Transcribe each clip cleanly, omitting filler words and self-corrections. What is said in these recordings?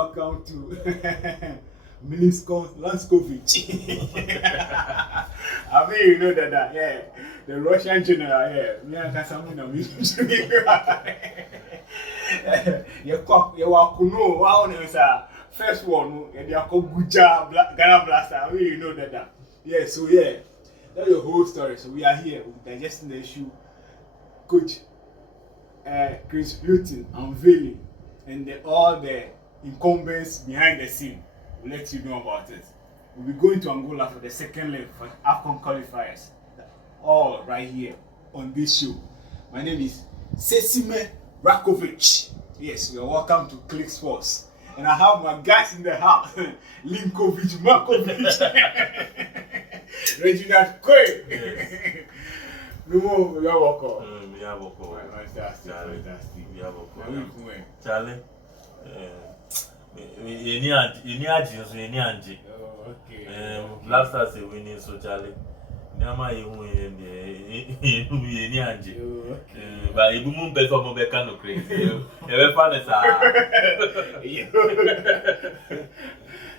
welcome to Miliscon Lanskovich. I mean, you know that, yeah, the Russian general, yeah, me and Kasamu na me. You walk no, wow, first one, they are called Guja, Ghana Blaster. I mean, you know that. Yeah, so yeah, that's the whole story. So we are here digesting the issue. Coach Chris Hilton unveiling and all the incumbents behind the scene. We'll let you know about it. We'll be going to Angola for the second leg for AFCON qualifiers. All right here on this show. My name is Sesime Rakovic. Yes, you are welcome to Click Sports. And I have my guys in the house, Linkovic, Markovic, Reginald. Yes. No, we are welcome. We are welcome. Fantastic. We are welcome. Charlie. You need Angie. Okay. Last Stars are winning, so Charlie. Nama you win the Angie. But if you move better, more better, no crazy. You ever find it?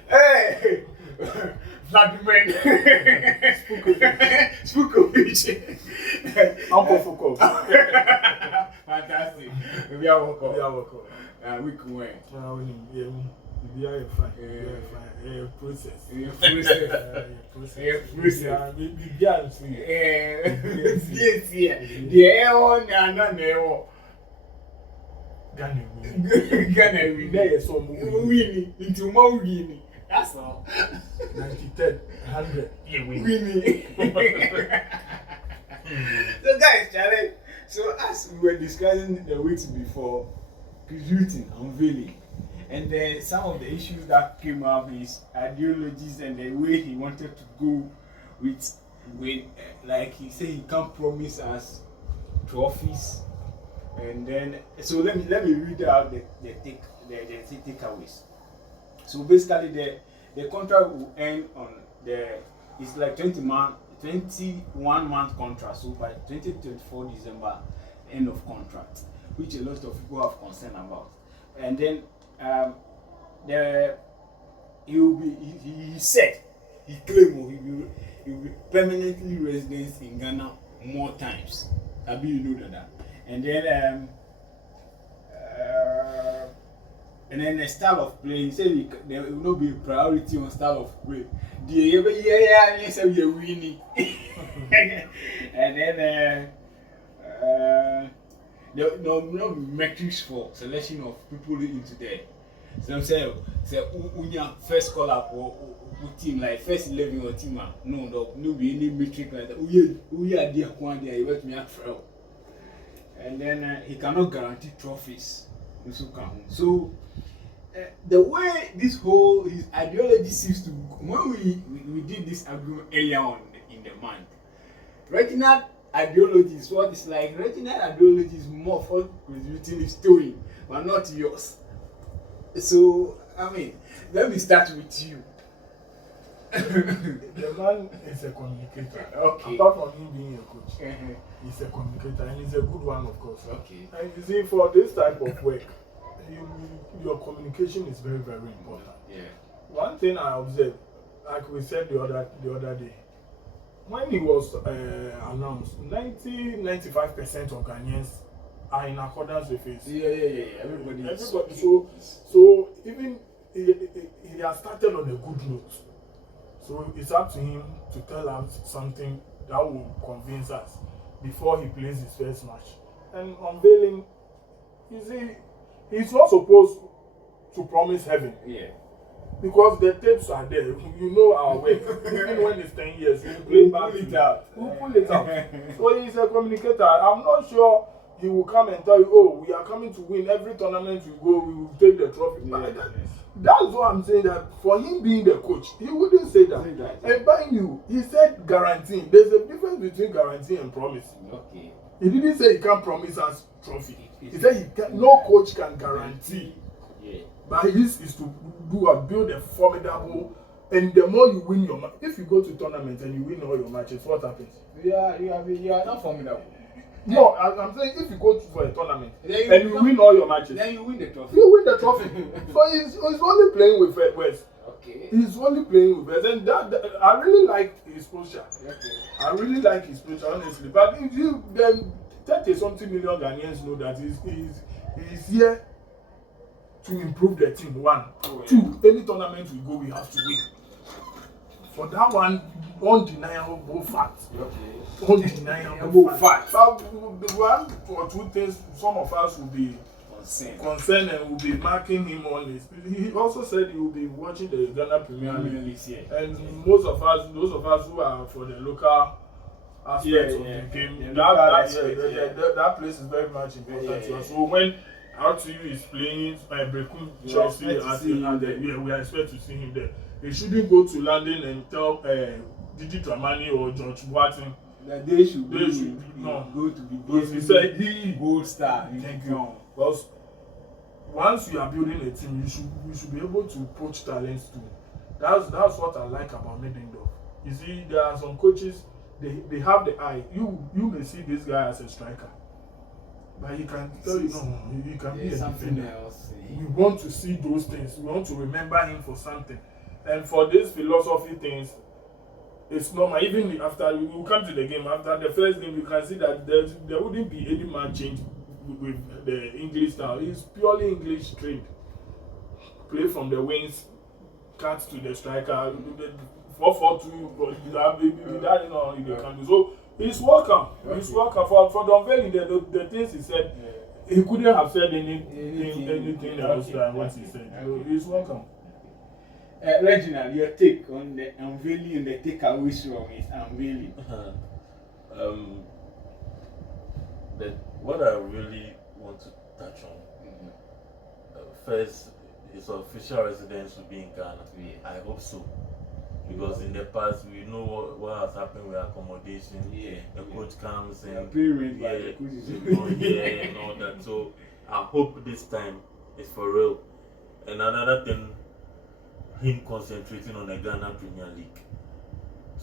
Hey, Vladimir Spukovic. Uncle Foucault. Fantastic. We are welcome. We can win. We are fine. Process. That's all. 90, 100. Winning. So guys, Charlie. So as we were discussing the weeks before, Creating, unveiling, and then some of the issues that came up is ideologies and the way he wanted to go with like he said he can't promise us trophies, and then so let me read out the takeaways. So basically the contract will end on it's like 21 month contract, so by 2024 December end of contract, which a lot of people have concern about. And then he claimed he will be permanently resident in Ghana more times. I mean, you know that. And then the style of play, he said there will not be a priority on style of play. And then no metrics for selection of people into there. Some say unya first call up or team like first 11 or team no be any metric like that. We are there one day you want me afro. And then he cannot guarantee trophies. So the way this whole his ideology seems to when we did this argument earlier on in the month, Reginald ideology is what it's like. Reginald ideology is more for contributing his story, but not yours. So I mean, let me start with you. The man is a communicator. Okay. Apart from him being a coach, he's a communicator and he's a good one, of course. Okay. And you see, for this type of work, your communication is very, very important. Yeah. One thing I observed, like we said the other day, when he was announced, 95% of Ghanaians are in accordance with his. Yeah. Everybody. So even he has started on a good note. So it's up to him to tell us something that will convince us before he plays his first match. And unveiling, you see, he's not supposed to promise heaven. Yeah. Because the tapes are there. You know our way. Even when it's 10 years, we'll pull it out. So he's a communicator. I'm not sure he will come and tell you, oh, we are coming to win. Every tournament we go, we will take the trophy. Yeah. That's what I'm saying, that for him being the coach, he wouldn't say that. And by you, he said guaranteeing. There's a difference between guarantee and promise. Okay. He didn't say he can't promise us trophy. He said no coach can guarantee. Yeah. But his is to build a formidable, and the more you win your match, if you go to tournament and you win all your matches, what happens? You are not formidable. No, I'm saying if you go for a tournament then and you win all your matches, then you win the trophy. you win the trophy. So he's only playing with West. Okay. He's only playing with West, and that I really like his posture. Okay. I really like his posture, honestly. But if you then 30-something million Ghanaians know that he's here to improve the team. One, two. Any tournament we go, we have to win. For that one, undeniable fact. Okay. Undeniable fact. But the one or two things, some of us will be concerned and will be marking him on this. He also said he will be watching the Ghana Premier League. And most of us, those of us who are for the local aspects of the game, that place is very much important to us. So when RTU is playing Brekum Chelsea, we expect to see him there. He shouldn't go to London and tell Didi Dramani or George Boateng that they should go to be he said he gold star. Thank you. Because once you are building a team, you should be able to poach talents too. That's what I like about Middendorf. You see, there are some coaches, they have the eye. You may see this guy as a striker, but he can tell you no, he can be a defender. We want to see those things. We want to remember him for something. And for these philosophy things, it's normal. Even after we will come to the game, after the first game, you can see that there wouldn't be any man change with the English style. He's purely English trained. Play from the wings, cut to the striker, 4-4-2, that you can do. So he's welcome. He's welcome for the unveiling. The things he said, he couldn't have said anything else than what he said. So he's welcome. Reginald, your take on the unveiling and the takeaways from his unveiling. What I really want to touch on, first, his official residence will be in Ghana. I hope so. Because in the past, we know what has happened with accommodation. The coach comes and and all that. So I hope this time is for real. And another thing, him concentrating on the Ghana Premier League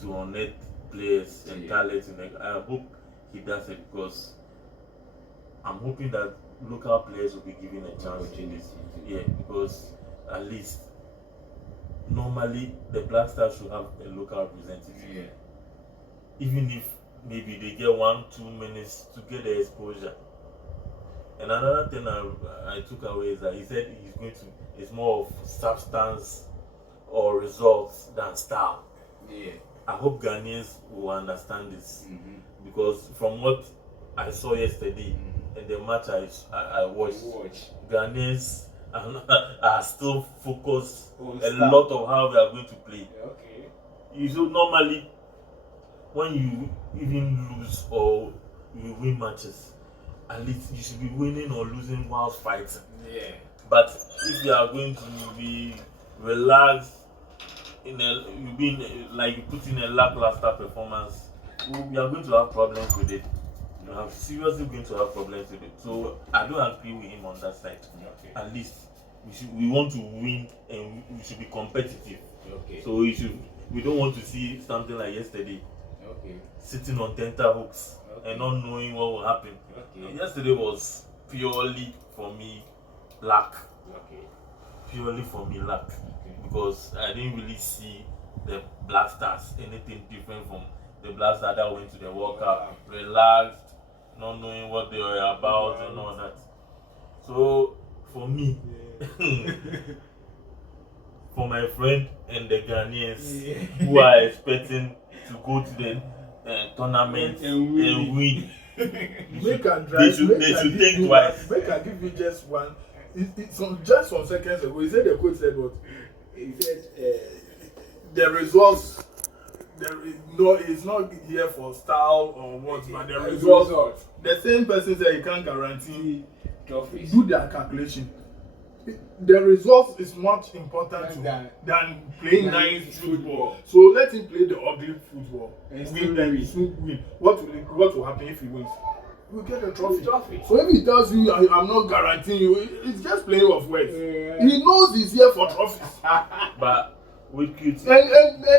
to unearth players and talents. I hope he does it because I'm hoping that local players will be given a chance in this. Because at least normally the Black Stars should have a local representative. Even if maybe they get 1-2 minutes to get the exposure. And another thing I took away is that he said it's more of substance or results than style. I hope Ghanaians will understand this because from what I saw yesterday and the match I watched, Ghanaians are still focused a lot of how they are going to play. You should normally, when you even lose or you win matches, at least you should be winning or losing whilst fighting. But if you are going to be relaxed, you put in a lackluster performance, you are going to have problems with it. You are seriously going to have problems with it. So I don't agree with him on that side. At least we want to win and we should be competitive. So we don't want to see something like yesterday. Sitting on tenterhooks and not knowing what will happen. Yesterday was purely for me luck. Purely for me luck. Because I didn't really see the Black Stars anything different from the Black Stars that went to the World Cup, relaxed, not knowing what they were about and all that. So for me, for my friend and the Ghanaians who are expecting to go to the tournament and win, they should think twice. Make I give you just one. Just some seconds ago, he said the coach said what? He said the results. It's not here for style or what, but the results. The same person said he can't guarantee trophies. Do their calculation. The results is much important than playing nice football. So let him play the ugly football. Win. What will happen if he wins? You get a trophy. So if he tells you I'm not guaranteeing you, it's just playing of words. He knows he's here for trophies. But with cute. And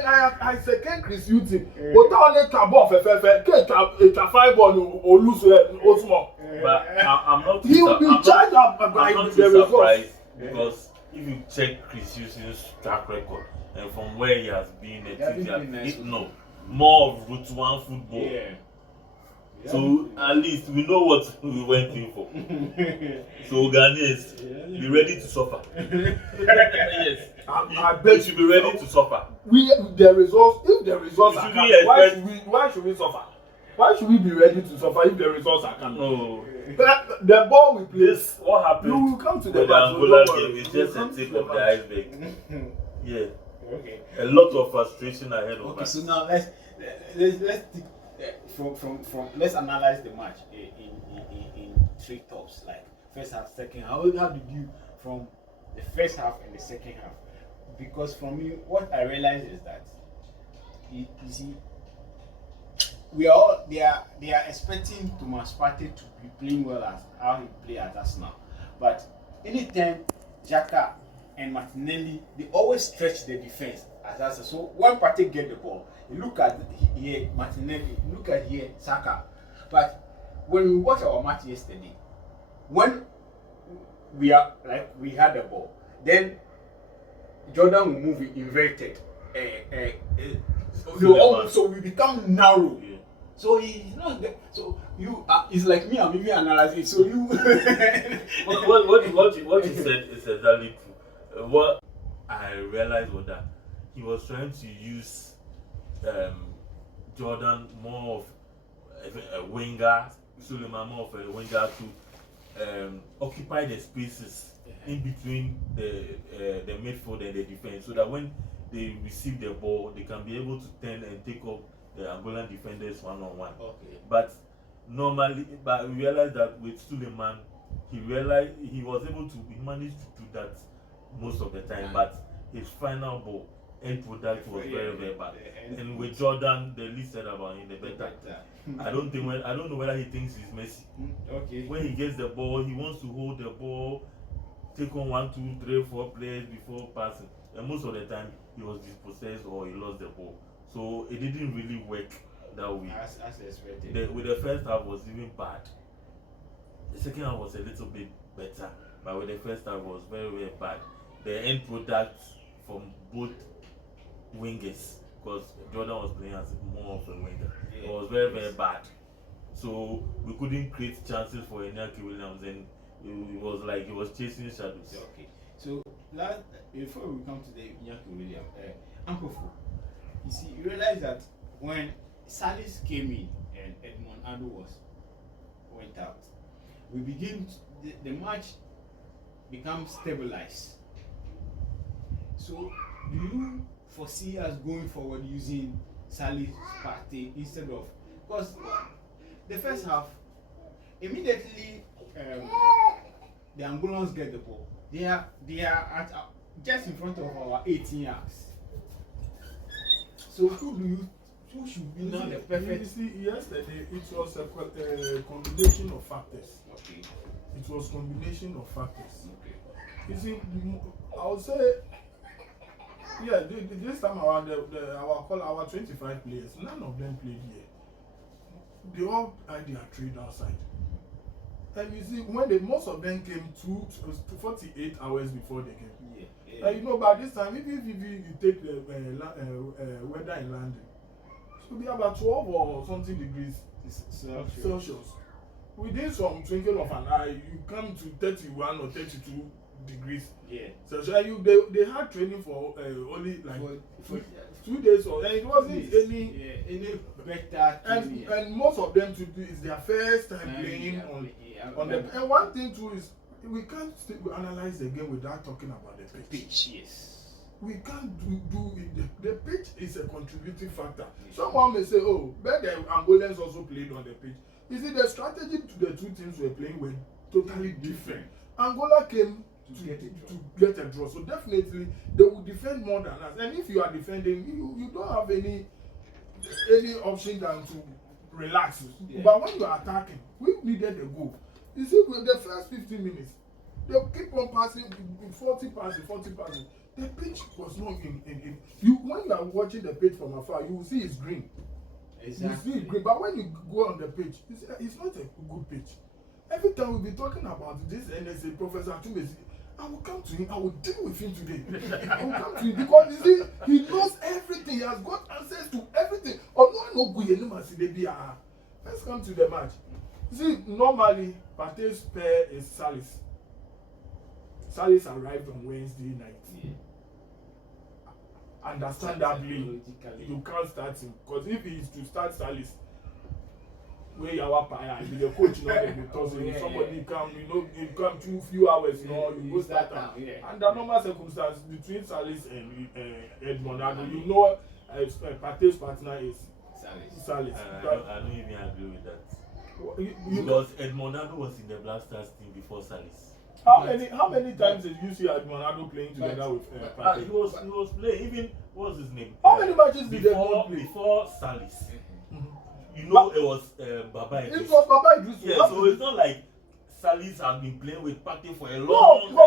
I second Chris Uti. But only tabo fefe ke ta 5 or lose Osmo. But I'm not. He will be charged up by I'm not the too surprised results. because if you check Chris Houston's track record and from where he has been, no more of Route 1 football. Yeah. So at least we know what we went in for. So Ghanaians, be ready to suffer. Yes, I bet you should be ready to suffer. If the results are coming, why should we suffer? Why should we be ready to suffer if the results are coming? No. The ball we play. What happened? You will come to the Angola game is just a tip of the iceberg. Yeah. Okay. A lot of frustration ahead of us. Okay, so now let's let's analyze the match in three tops, like first half, second half. How did you from the first half and the second half? Because from me, what I realized is that you see, they are expecting Thomas Partey to be playing well as how he played at Arsenal, but anytime Xhaka and Martinelli, they always stretch the defense as Arsenal. So when Partey get the ball, you look at here Martinelli, look at here Saka. But when we watch our match yesterday, when we had the ball, then Jordan will move it inverted. So we become narrow. Yeah. So he's not there. So you it's like me. I'm even analyzing. So you. what you said is exactly true. What I realized was that he was trying to use Jordan more of a winger, Suleiman more of a winger to occupy the spaces in between the midfield and the defense, so that when they receive the ball, they can be able to turn and take up the Angolan defenders one-on-one. Okay. But we realized that with Suleiman, he managed to do that most of the time, but his final ball end product was very, very bad. And with Jordan, the least said about him, the better. I don't know whether he thinks he's Messi. Okay. When he gets the ball, he wants to hold the ball, take on 1, 2, 3, 4 players before passing. And most of the time, he was dispossessed or he lost the ball. So it didn't really work that way. As expected. With the first half was even bad. The second half was a little bit better, but with the first half was very, very bad. The end product from both wingers, because Jordan was playing as more of a winger, it was very, very bad. So we couldn't create chances for Iñaki Williams, and it was like he was chasing shadows. Okay. So before we come to the Iñaki Williams, Ampofo, you see, you realize that when Salis came in and Edmond Ado went out, the match becomes stabilized. So do you foresee us going forward using Salis Partey instead of, because the first half, immediately the Angolans get the ball, they are at just in front of our 18 yards. So who should be now the perfect? You see, yesterday it was a combination of factors. Okay. It was combination of factors. Okay. You see, I would say, yeah, this time around, our 25 players, none of them played here. They all had their trade outside. And you see, when most of them came 48 hours before the game. Yeah. And you know, by this time, if you take the weather in London, it will be about 12 or something degrees Celsius. Within some twinkle of an eye, you come to 31 or 32 degrees. Yeah. So they had training for only like for 2 days, and it wasn't any better. And most of them is their first time playing on the. And one thing too is we can't analyze the game without talking about the pitch. Yes. We can't do it. The pitch is a contributing factor. Yes. Someone may say, "Oh, but the Angolans also played on the pitch." You see, the strategy to the two teams were playing were totally different. Angola came to get a draw, so definitely they will defend more than us. And if you are defending, you don't have any option than to relax. Yeah. But when you are attacking, we needed a goal. You see, with the first 15 minutes, they keep on passing 40 passing. The pitch was not in you when you are watching the pitch from afar, you will see it's green. Exactly. You see it green, but when you go on the pitch, it's not a good pitch. Every time we'll be talking about this NSA, Professor Tumesi, I will come to him, I will deal with him today. I will come to him because you see, he knows everything, he has got access to everything. Let's come to the match. See, normally, Pate's pair is Salis. Salis arrived on Wednesday night. Yeah. Understandably, you can't start him because if he is to start Salis, where you are and the coach, somebody come, you come 2 few hours, you go start him. Under normal circumstances, between Salis and Edmond, Pate's partner is Salis. I don't even agree with that. Because Edmondado was in the Blasters team before Salis. How many times did you see Edmondado playing together with Pate? He was playing, even what was his name? How many matches did Edmond play? Before Salis. It was Baba Idris. It was Baba Idris. Yeah, so it's not like Salis has been playing with Pate for a long time.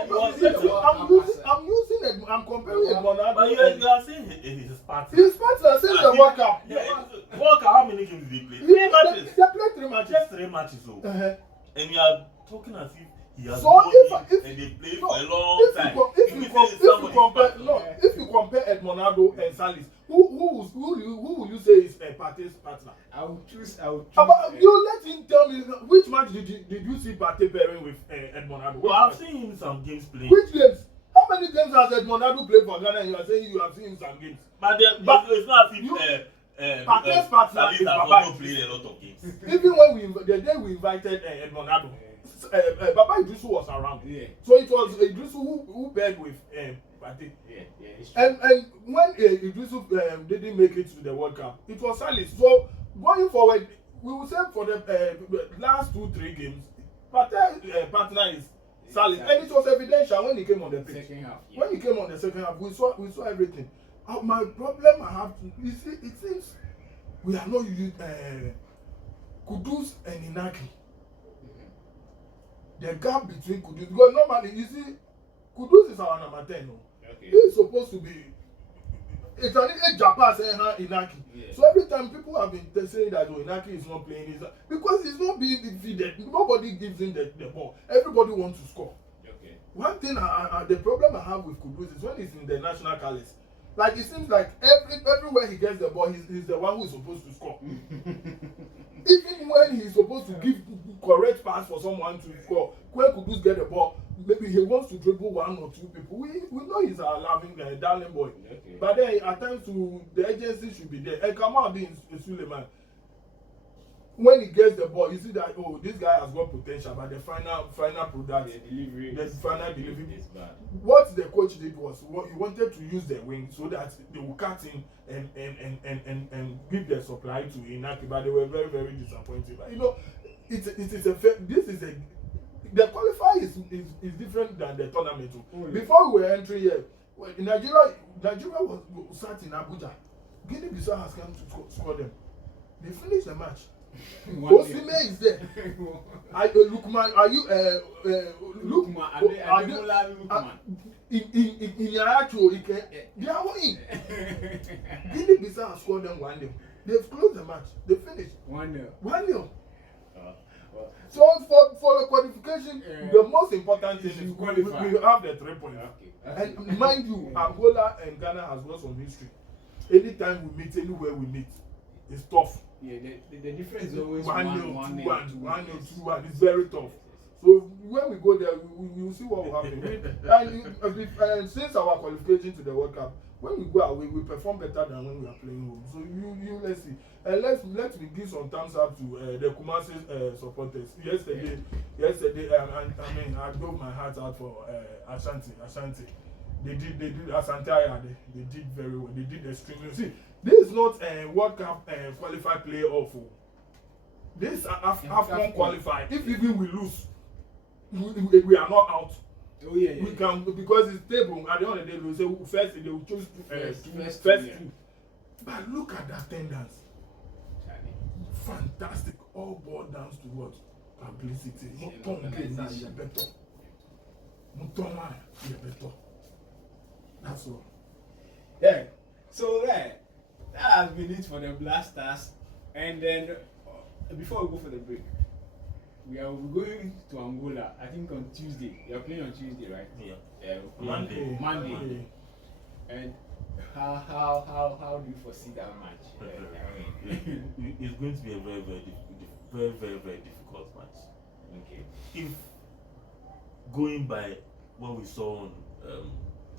I'm comparing Edmondado. But you are saying his partner. His partner says the World Cup. Yeah, World Cup, how many games did he play? 3 matches. They played 3 matches. Just 3 matches. And you are talking as if he has and they played for a long time. If you compare Edmondado and Salis, who will you say is Pate's partner? I will choose. You let him tell me which match did you see Pate pairing with Edmondado? Well, I've seen him some games playing. Which games? How many games has Edmondado played for Ghana? And you are saying you have seen him some games. But it's not as if Pate's partner is Baba played a lot of games. Even when the day we invited Edmondado, Baba Idrisu was around. Yeah. So it was Idrisu who paired with Pate. And when Idrisu didn't make it to the World Cup, it was Salis. So going forward, we will say for the last 2-3 games, Pate's partner is Salis. And it was evidential when he came on the pitch. Second half, yeah. When he came on the second half, we saw everything. My problem I have, you see, it seems we are not using Kudus and Inaki. The gap between Kudus, because normally you see Kudus is our number 10. No? Okay. He is supposed to be it's an Japan saying Inaki. Yeah. So every time people have been saying that Inaki is not playing, because he's not being defeated. Nobody gives him the ball. Everybody wants to score. Okay. One thing the problem I have with Kudus is when he's in the national colours. Like it seems like everywhere he gets the ball, he's the one who is supposed to score. Even when he's supposed to give correct pass for someone to score, when Kudus get the ball, maybe he wants to dribble 1 or 2 people. We know he's a loving darling boy. Okay. But then at times the agency should be there. And Kamal being Suleiman, when he gets the ball, you see that this guy has got potential, but the final product, the final delivery is bad. What the coach did was he wanted to use the wing so that they will cut in and give the supply to Inaki, but they were very, very disappointed. But the qualifier is different than the tournament. Oh, yeah. Before we were entering here, Nigeria was sat in Abuja. Guinea-Bissau has come to score them. They finished the match. Sesime is there. Lukman, are you Lukman? Lukman. In your actual, they are winning. Guinea-Bissau has scored them 1-0. They've closed the match. They finished 1-0. 1-0. So for the qualification, the most important thing is we have the 3 points. Okay. And mind you, Angola and Ghana has got some history. Anytime we meet, anywhere we meet, it's tough. Yeah, the difference is always 1-0, 2-1. It's very tough. So when we go there, we will see what will happen. And since our qualification to the World Cup, when we go away, we perform better than when we are playing home. So you let's see. And let me give some thumbs up to the Kumasi supporters. Yesterday, I drove my heart out for Ashanti. They did Asante. They did very well. They did extremely. See, this is not a World Cup qualified playoff. This is AFCON qualified. If even we lose, we are not out. Oh yeah. We can, because it's table. At the end of the day, we say first they will choose first two. But look at the attendance. Fantastic. All boiled down to what? Publicity. Not better. Mutoma, yeah, better. That's all. Yeah. So that has been it for the Blasters. And then before we go for the break, we are going to Angola. I think on Tuesday. You are playing on Tuesday, right? Yeah. Monday. Monday. And how do you foresee that match? It's going to be a very difficult match. Okay. If going by what we saw on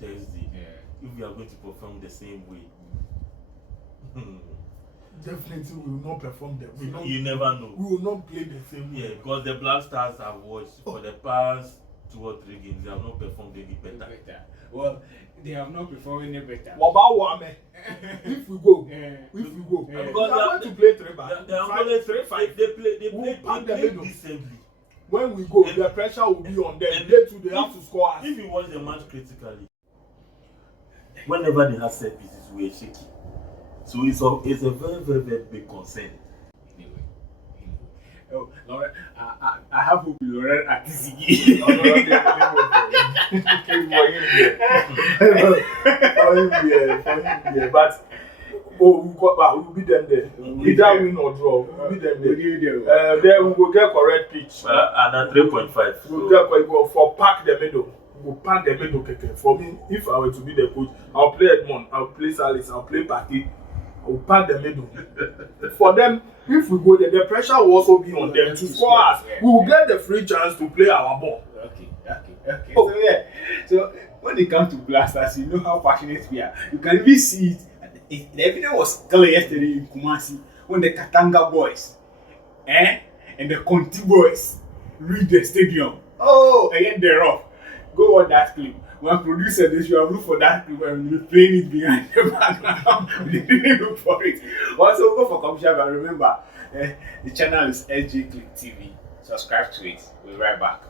Thursday, if we are going to perform the same way, definitely we will not perform them. You never know. We will not play the same way. Yeah, because the Black Stars have watched for the past 2 or 3 games, they have not performed any better. Well, they have not performed any better. What about Wame? If we go, Because we are going to play 3 back. They are going to 3-5. They play decently. When we go, the pressure will be on them. They too, they have to score us. If you watch the match critically, whenever they have set pieces, we are shaky. So it's a very big concern. Anyway. Oh, Lauren, I have hope Lauren at TCG. But we'll beat them there. Either win or draw, we'll beat them there. Then we will get correct pitch. And at 3.5. We'll get for pack the middle. We'll pack the middle. For me, if I were to be the coach, I'll play Edmond, I'll play Salis, I'll play Patti. We'll pack the middle. For them, if we go there, the pressure will also be on them to score us. We will get the free chance to play our ball. Okay. Oh. So when it comes to Blasters, you know how passionate we are. You can even see it. The evidence was clear yesterday in Kumasi when the Katanga boys and the Conti boys reached the stadium. Oh, again they're off. Go watch that clip. When producer this, you have looked for that clip and we're playing it behind the background. We didn't look for it. Also, go for commercial, but remember, the channel is SJ Click TV. Subscribe to it. We'll be right back.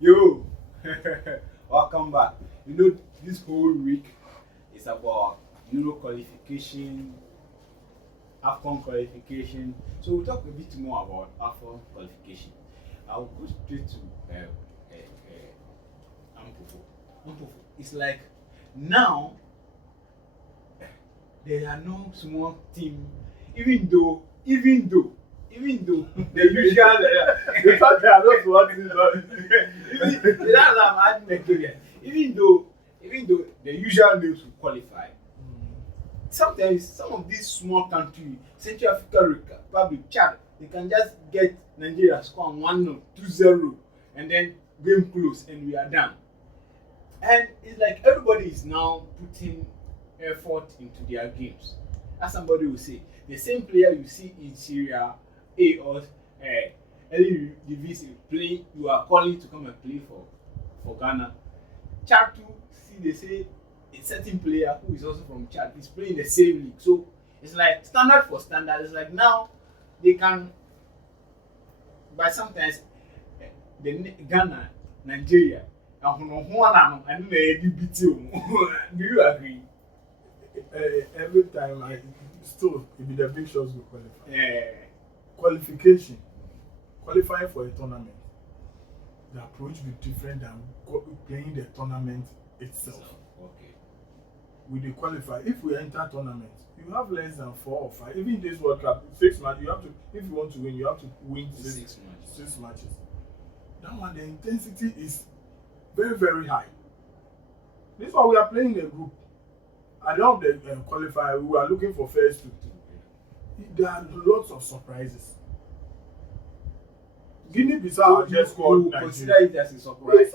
Yo, welcome back. You know, this whole week is about Euro qualification, AFCON qualification. So we'll talk a bit more about AFCON qualification. I'll go straight to Ampofo. It's like now there are no small team, even though the usual In fact, they are not small teams. that's what I'm adding again. Even though the usual names will qualify, sometimes some of these small countries, Central African Republic, Chad, they can just get Nigeria score 1-0, 2-0, and then game close and we are done. And it's like everybody is now putting effort into their games. As somebody will say, the same player you see in Syria A or early division play, you are calling to come and play for Ghana. Chad too, see they say a certain player who is also from Chad is playing the same league. So it's like standard for standard. It's like now they can, but sometimes the Ghana, Nigeria, and do you agree? Every time it be the big shots we qualify. Qualification, qualifying for a tournament, the approach will be different than playing the tournament itself. Okay. With the qualify, if we enter tournament, you have less than 4 or 5. Even this World Cup, 6 matches. You have to, if you want to win, you have to win 6 matches. That one, the intensity is very high. This is why we are playing a group. At the end of the qualifier, we are looking for first two. There are lots of surprises. Guinea-Bissau just scored. Consider it as a surprise.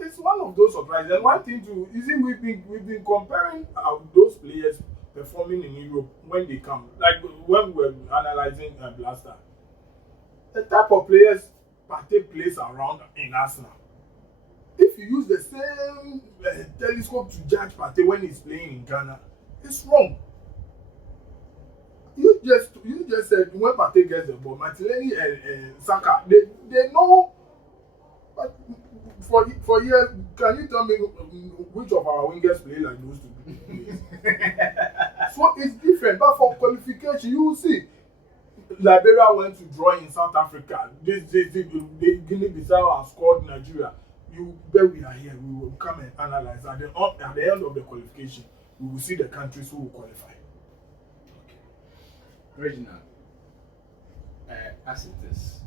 It's one of those surprises. And one thing too, we've been comparing those players performing in Europe when they come. Like when we were analyzing Blaster, the type of players Partey plays around in Arsenal. If you use the same telescope to judge Partey when he's playing in Ghana, it's wrong. You just said when Partey gets the ball, Martinelli and Saka, they know. But for years, can you tell me which of our wingers play like those two players? So it's different. But for qualification, you will see Liberia went to draw in South Africa. This Guinea-Bissau has scored Nigeria. You bet we are here. We will come and analyze at the end of the qualification. We will see the countries who will qualify. Okay. Reginald, as it is,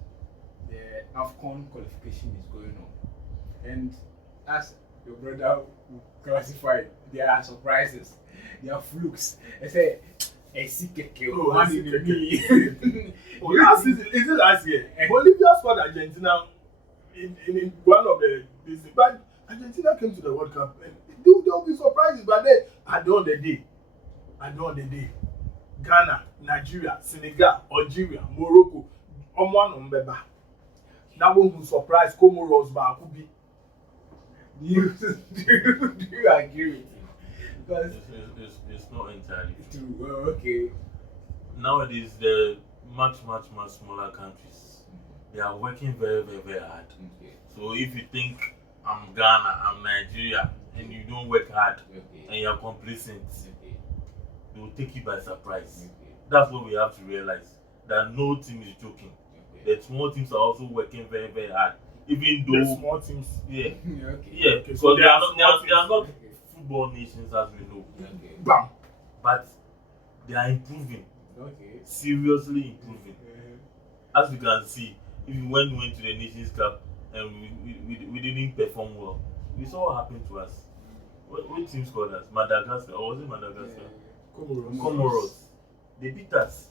the AFCON qualification is going on, and as your brother will classify, there are surprises, there are flukes. I say, I see Keke, one in the million. Is it last year? Bolivia scored Argentina in one of the. But Argentina came to the World Cup, and there will be surprises. But then, at the end of the day, Ghana, Nigeria, Senegal, Algeria, Morocco, Oman, Mbeba. That one will surprise Comoros, Bakubi. Do you agree with him? Because it's not entirely true. Well, okay. Nowadays, the much smaller countries, they are working very hard. Okay. So if you think I'm Ghana, I'm Nigeria, and you don't work hard, Okay. and you're complacent, Okay. they will take you by surprise. Okay. That's what we have to realize, that no team is joking. Okay. The small teams are also working very hard, even The though small teams. yeah, Okay. yeah, Okay, because so they they are are not small football nations as we know, Okay. Bam. but they are improving, Okay. seriously improving. As you can see, when we went to the Nations Cup and we didn't perform well, we saw what happened to us. What team scored us? Madagascar, or was it Madagascar? Comoros. They beat us.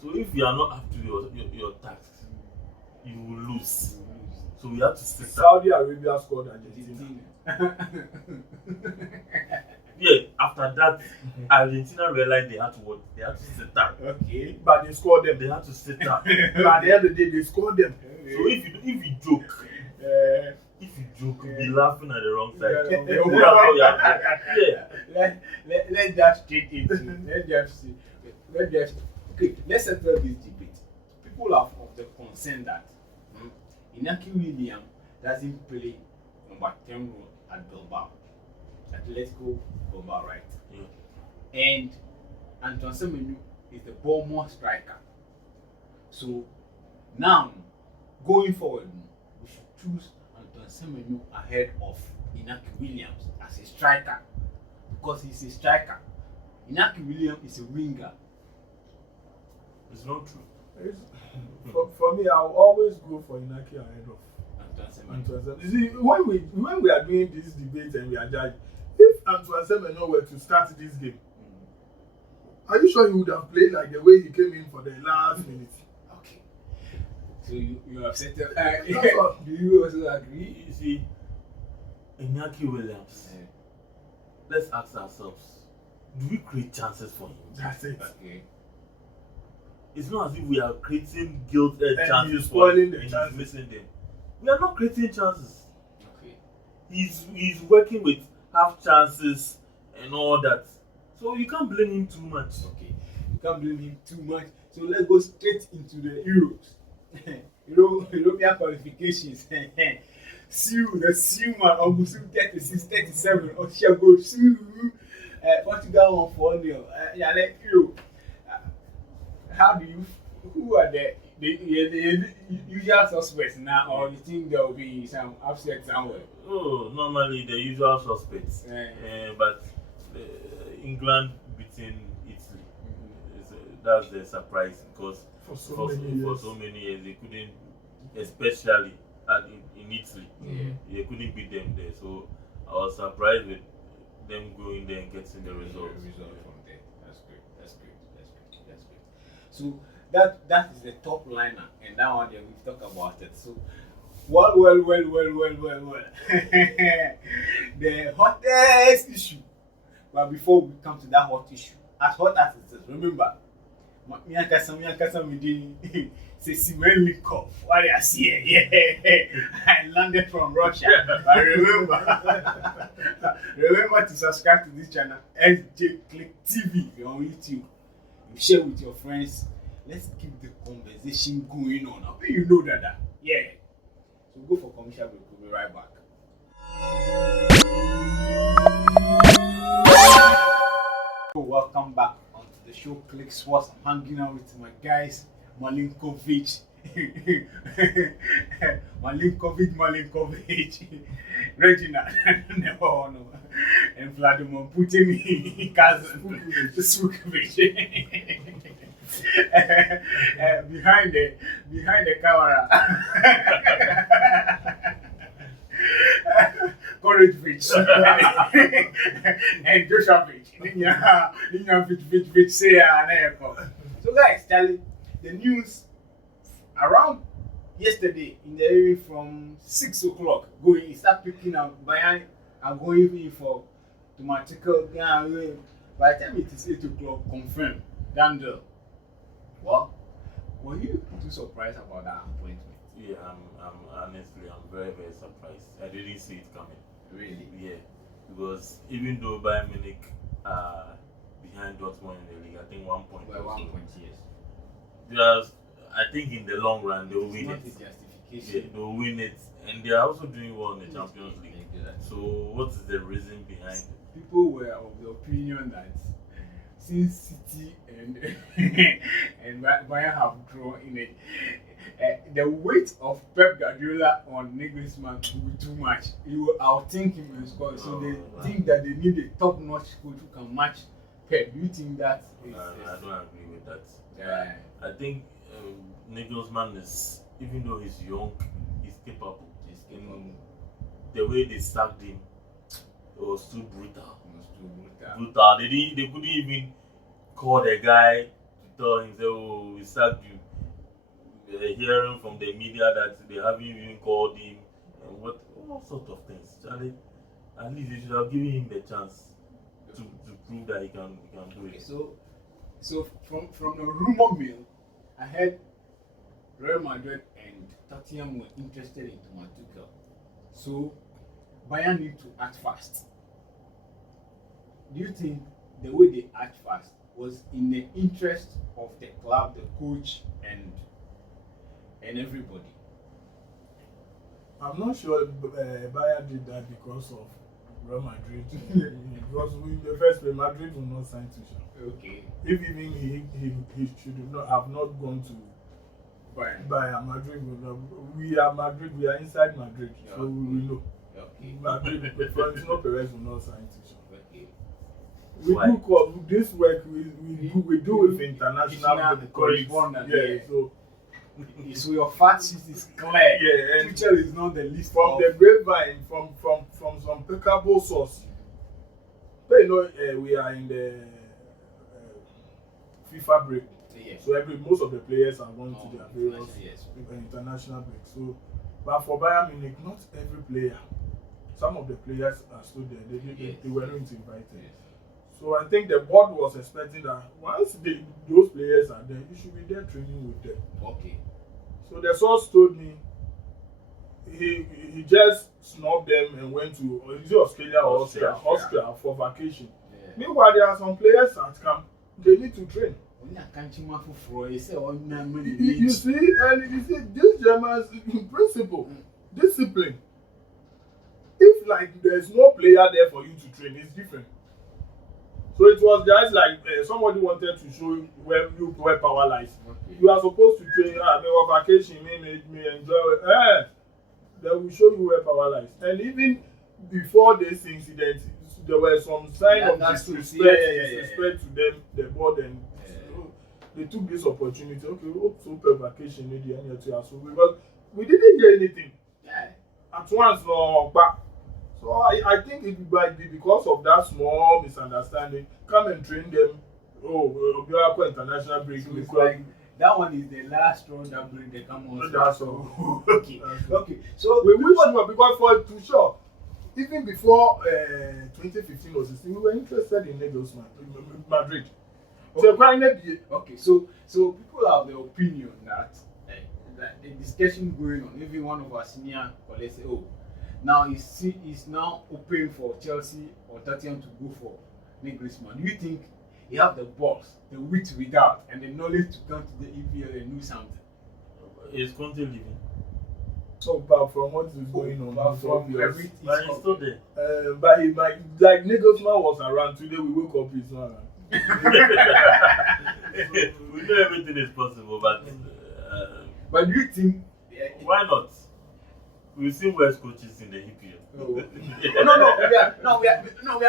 So if you are not up to your task, you will lose. So we have to sit down. Saudi Arabia scored Argentina. Yeah, after that, Argentina realized they had to what? They had to sit down. Okay. But they scored them. They had to sit down. But at the end of the day, they scored them. So if you joke, be laughing at the wrong side. Yeah. Let's just straight into. Let's just. Okay. Let's settle this debate. People are of the concern that Inaki Williams doesn't play number 10 role at Bilbao. Atletico Bilbao, right? Yeah. And Antoine Semenyo is the Bournemouth striker. So now, going forward, we should choose Antoine Semenyo ahead of Inaki Williams as a striker, because he's a striker. Inaki Williams is a winger. It's not true. For me, I'll always go for Inaki ahead of Antoine Semenyo. Antoine Semenyo. You see, when we are doing this debate and we are judging, if Antoine Semenyo were to start this game, are you sure he would have played like the way he came in for the last minute? Okay. So you have said That's all. do you also agree? You see, Iñaki Williams, let's ask ourselves, do we create chances for him? That's it. Okay. It's not as if we are creating guilt-edged And chances he's for him spoiling the and he's chances. missing them. We are not creating chances. Okay. He's working with half chances and all that. So you can't blame him too much. Okay. You can't blame him too much. So let's go straight into the Euros. European qualifications. The Sue man, August 36, 37. Oshiago Sue. Portugal won 4-0. Yeah, like you. How do you? Who are the usual suspects now, or you think there will be some upset somewhere? Oh, normally the usual suspects. But England beating Italy. That's the surprise, because For so many years, they couldn't, especially in Italy, Yeah. they couldn't beat them there. So I was surprised with them going there and getting the result. From there. That's great. That's great. So that is the top liner, and now on there we've talked about it. So well. The hottest issue. But before we come to that hot issue, as hot as it is, remember, me and Kasam did Sesime link up. What I see here? Yeah, I landed from Russia. But remember to subscribe to this channel, SJ Click TV on YouTube. You share with your friends. Let's keep the conversation going on. I bet you know that. Yeah. So go for commercial break. We'll be right back. Welcome back onto the show clicks was hanging out with my guys, Malinkovic. Malinkovic, Reginald, no, and Vladimir Putin, cousin, Svukovic. Behind the camera. Courage and Joshua say so guys, Charlie, the news around yesterday in the area from 6 o'clock going, it start picking up. Bayern are going in for automatical. By the time it is 8 o'clock, confirmed. Dandel. Well, were you too surprised about that appointment? Yeah, I'm honestly, I'm very, very surprised. I didn't see it coming. Really? Yeah, because even though Bayern Munich are behind Dortmund in the league, I think 1 point. Well, 1 point, yes. There's, I think in the long run they will win Not it. a justification. Yeah, they will win it, and they are also doing well in the Champions League. Exactly. So, what is the reason behind it? People were of the opinion that since City and and Bayern have drawn in it, the weight of Pep Guardiola on Nagelsmann will be too much. He will outthink him in score. So they think that they need a top-notch coach who can match Pep. Do you think that is? I don't agree with that. Yeah. I think Nagelsmann is, even though he's young, he's capable. The way they sacked him, it was too brutal. Brutal. They couldn't even call the guy to tell him, say, oh, we sacked you. They're hearing from the media that they haven't even called him, and all sorts of things. Charlie, at least they should have given him the chance to prove that he can do it. So from the rumor mill, I heard Real Madrid and Tottenham were interested in Thomas Tuchel. So Bayern need to act fast. Do you think the way they act fast was in the interest of the club, the coach, and everybody? I'm not sure Bayern did that because of Real Madrid. Because the first place, Madrid will not sign Tuchel. Okay. If even he should not have not gone to Bayern, Madrid will not. We are Madrid. We are inside Madrid, yeah, so we will know. Okay. Madrid, Florentino Perez will not sign Tuchel. Okay. We do this work. We do with international colleagues. Yeah. So your fact sheet is clear. Yeah, and Tuchel is not the least from the grapevine, from some pickable source. But you know, we are in the FIFA break. Yes. So most of the players are going to their various international break. So, but for Bayern Munich, not every player. Some of the players are still there. They weren't invited. Yes. So I think the board was expecting that once those players are there, you should be there training with them. Okay. So the source told me he just snubbed them and went to Australia or Austria for vacation. Yeah. Meanwhile, there are some players at camp. They need to train. You see, this Germans principle, discipline. If like there's no player there for you to train, it's different. So it was just like somebody wanted to show you where power lies. Okay. You are supposed to train. Vacation, me enjoy. Then we show you where power lies. And even before this incident, there were some signs of disrespect to them, the board, and they took this opportunity. Okay, super vacation, because we didn't hear anything. Yeah. At once, no, but. So I think it might be because of that small misunderstanding. Come and train them. Obiako international break. So it's like that one is the last round that bring the come on. That's all. Okay. Okay. So we wish because for Tuchel, even before 2015 or 16, we were interested in Nagelsmann, Madrid. Okay. So people have the opinion that a discussion going on. Even one of our senior colleagues say, now he's now open for Chelsea or Tottenham to go for Nagelsmann. Do you think he have the balls, the wit without, and the knowledge to come to the EPL and do something? Is Conte leaving? So, but from what is going on, from everything, he's still there. But he might, like Nagelsmann was around today. We woke up, he's not around. We know everything is possible, but But do you think? why not? We've seen worse coaches in the EPL. No, we are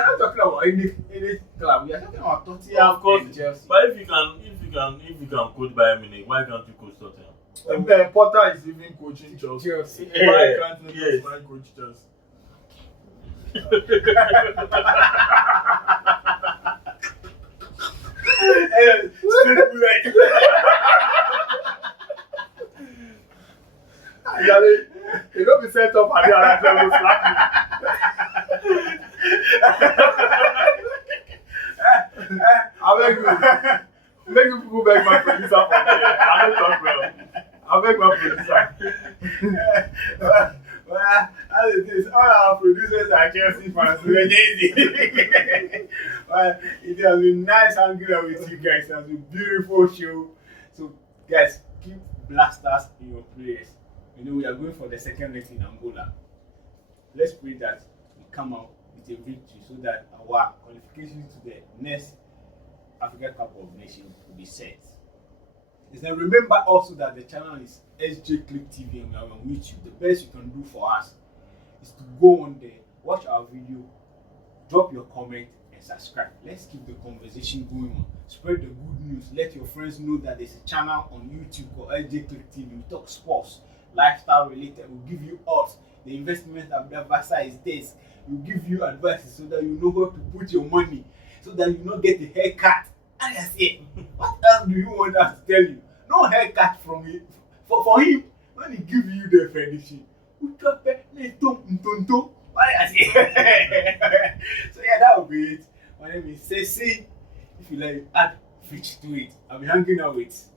not talking about any club. We are talking about Tottenham. Yeah, of course. And Chelsea. But if you can coach Bayern Munich, why can't you coach Tottenham? Potter is even coaching Chelsea. Why can't he Yes. coach Chelsea? You don't be set up and the other time will slap you. I beg you people beg my producer for me. I don't talk well. I beg my producer. As it is, all our producers are Chelsea fans. We're lazy. But it has been nice hanging out with you guys. It has been a beautiful show. So, guys, keep blasters in your prayers. You know, we are going for the second leg in Angola. Let's pray that we come out with a victory so that our qualification to the next African Cup of Nations will be set. Then remember also that the channel is SJ Click TV and we are on YouTube. The best you can do for us is to go on there, watch our video, drop your comment and subscribe. Let's keep the conversation going on. Spread the good news. Let your friends know that there's a channel on YouTube called SJ Click TV. We talk sports, lifestyle related. We'll give you odds. The investment advisor is this. We'll give you advice so that you know where to put your money, so that you not get a haircut. And that's it. What else do you want us to tell you? No haircut from him. For him, when he give you the furniture, so yeah, that will be it. My name is Sesime. If you like, add Fitch to it. I'll be hanging out with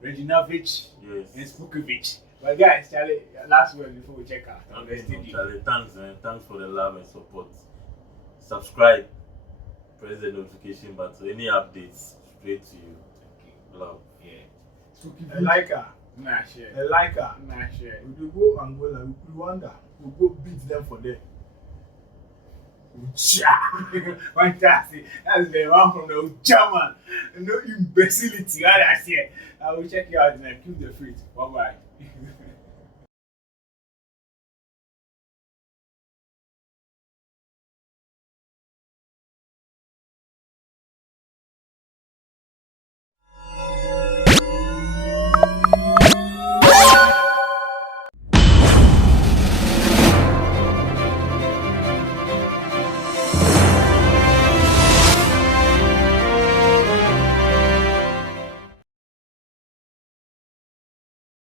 Reginald Fitch and Spooky Fitch. But guys, Charlie, last word before we check out. Charlie, thanks, man. Thanks for the love and support. Subscribe, press the notification button. Any updates straight to you. Love. Yeah. Spooky I like her. Nah, share. I like her. Nah, share. We go Angola, Rwanda. We go beat them for them. Fantastic. That's the one from the German. No imbecility. Right, I see. I will check you out and keep the faith. Bye bye.